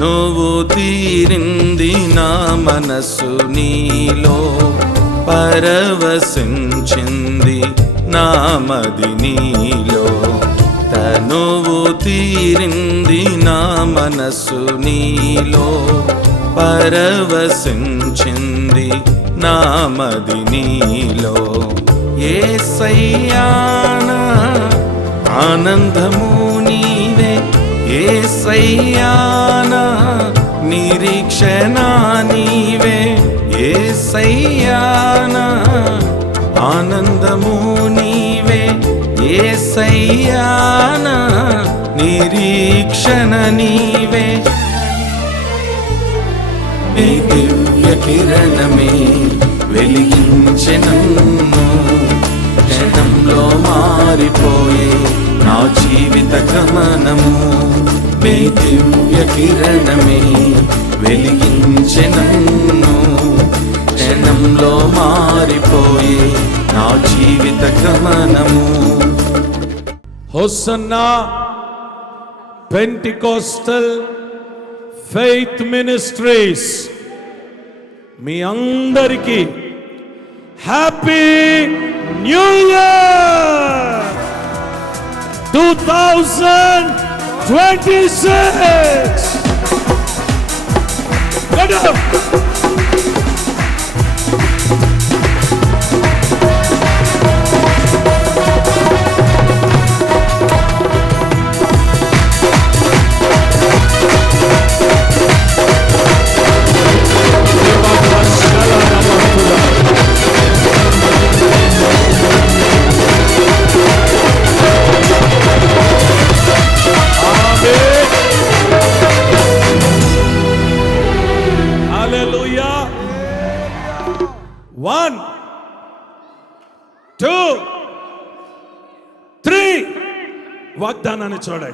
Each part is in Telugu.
నువ్వు తీరింది నా మనసు నీలో పరవశించింది నామది నీలో. తనువు తీరింది నా మనసు నీలో పరవశించింది నామది నీలో. ఏ సయ్యాన ఆనందము ఏ సయ్యానా? నిరీక్షణ నీవే. ఏ సయ్యానా? ఆనందము నీవే. ఏ సయ్యానా? నిరీక్షణ నీవే. నీ దివ్య కిరణమే వెలిగించె క్షణంలో మారిపోయే నా జీవిత గమనము మీ దివ్య కిరణమే వెలిగించెనన్ను క్షణంలో మారిపోయే నా జీవిత గమనము. హోసన్నా పెంటికోస్టల్ ఫెయిత్ మినిస్ట్రీస్ మీ అందరికీ happy new year two thousand twenty వాగ్దానాన్ని చూడండి.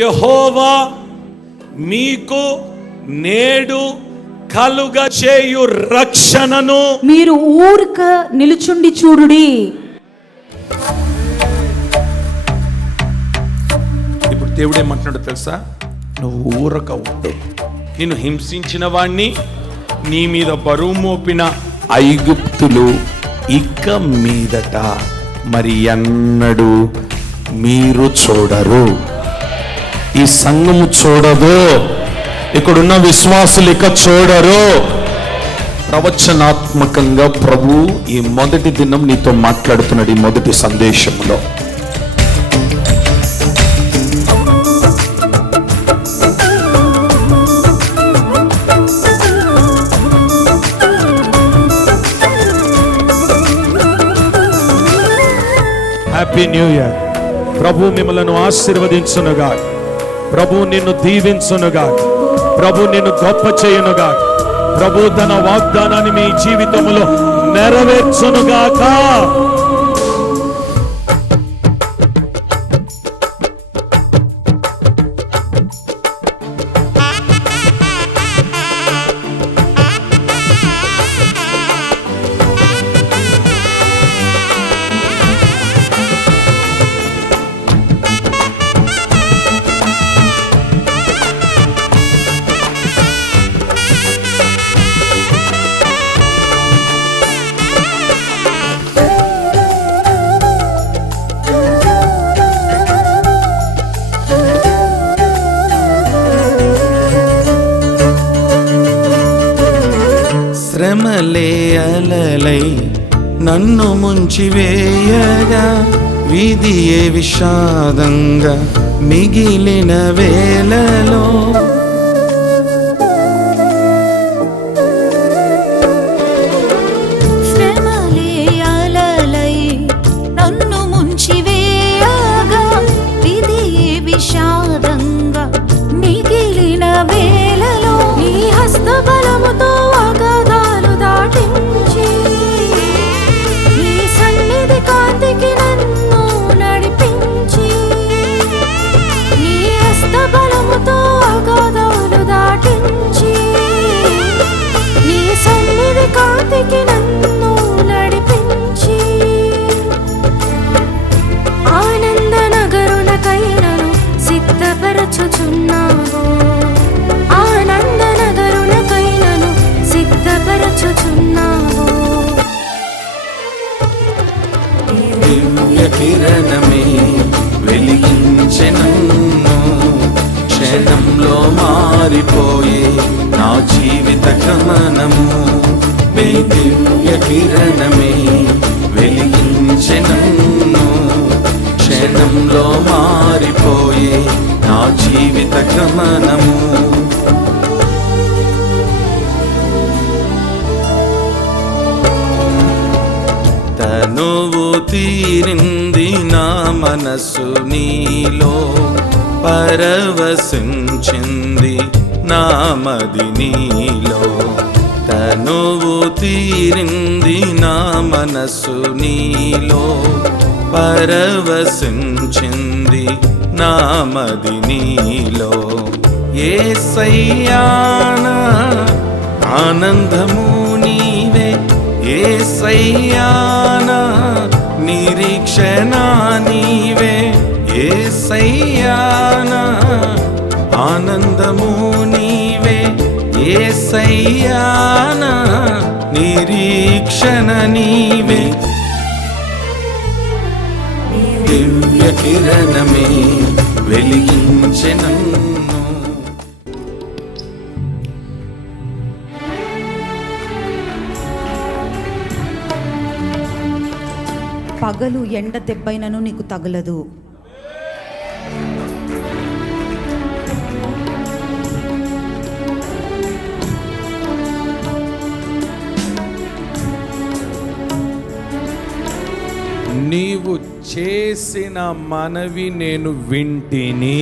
యహోవా మీకు నేడు కలుగ చేయు రక్షణను. మీరు ఊరక నిలుచుండి చూడుడి. ఇప్పుడు దేవుడు ఏమంటున్నాడు తెలుసా? నువ్వు ఊరక ఉండు. నిన్ను హింసించిన వాణ్ణి నీ మీద బరువు మోపిన ఐగుప్తులు ఇక మీదట మరి ఎన్నడు మీరు చూడరు. ఈ సంఘము చూడదు. ఇక్కడున్న విశ్వాసులు ఇక చూడరు. ప్రవచనాత్మకంగా ప్రభు ఈ మొదటి దినం నీతో మాట్లాడుతున్నాడు ఈ మొదటి సందేశంలో. హ్యాపీ న్యూ ఇయర్ ప్రభు మిమ్మలను ఆశీర్వదించునుగా ప్రభు నిన్ను దీవించునుగా ప్రభు నిన్ను గొప్ప చేయునుగా. ప్రభు తన వాగ్దానాన్ని మీ జీవితంలో నెరవేర్చునుగాక. అలలే అలలై నన్ను ముంచివేయగా విధియే విషాదంగా మిగిలిన వేలలో కిరణమే వెలిగించె క్షణంలో మారిపోయే నా జీవిత గమనము. మీ దివ్య కిరణమే వెలిగించె క్షణంలో మారిపోయే నా జీవిత గమనము. తనువు తీరిం మనసు నీలో పరవశించింది నామది నీలో. తనువు తీరింది నా మనసు నీలో పరవశించింది నామది నీలో. ఏ సయ్యాన ఆనందము నీవే ఏ సయ్యానా నిరీక్షణ నీవే ఏ సయ్యానా ఆనందము నీవే ఏ సయ్యానా నిరీక్షణ నీవే. దివ్య కిరణమే వెలిగించె పగలు ఎండ దెబ్బైనను నీకు తగలదు. నీవు చేసిన మనవి నేను వింటిని.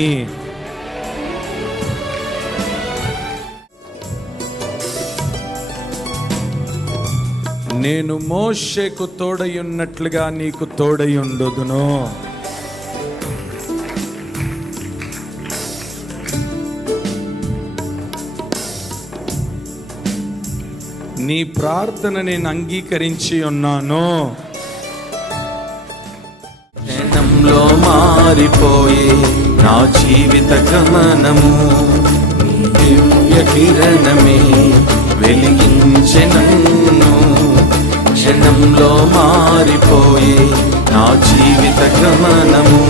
నేను మోషేకు తోడయున్నట్లుగా నీకు తోడయుండుదును నీ ప్రార్థన నేను అంగీకరించి ఉన్నాను. క్షణంలో మారిపోయే నా జీవిత గమనము దివ్య కిరణమే వెలిగించె క్షణంలో మారిపోయే నా జీవిత గమనము.